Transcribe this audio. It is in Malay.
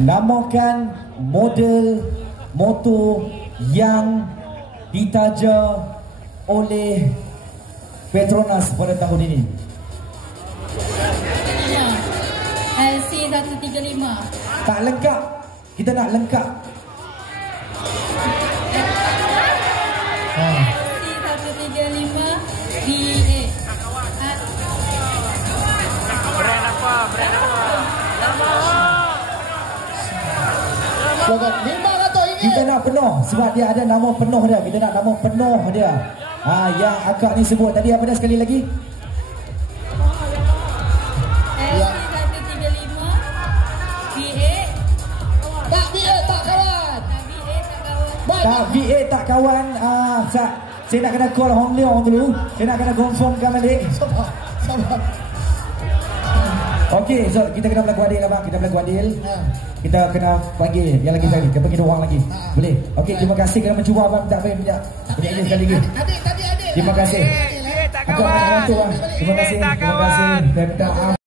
Namakan model motor yang ditaja oleh Petronas pada tahun ini. LC135. Tak lengkap. Kita nak lengkap. LC135 VA. Brand apa? Brand apa? RM500. Kita nak penuh sebab dia ada nama penuh dia. Kita nak nama penuh dia. Yang akak ni sebut tadi apa dah sekali lagi? LC135 VA. Tak VA tak kawan. Tak VA tak kawan. Saya nak kena call Hong Leong dulu. Saya nak kena confirmkan balik. Sabar. Okey, so kita kena berlaku adil lah bang. Kita berlaku adil. Kita kena panggil yang lagi tadi. Kita panggil dua orang lagi. Boleh? Okey, terima kasih kerana mencuba abang. Tak payah minyak. Minyak ini sekali lagi. Adik. Terima kasih. Tak Terima kasih. Terima kasih.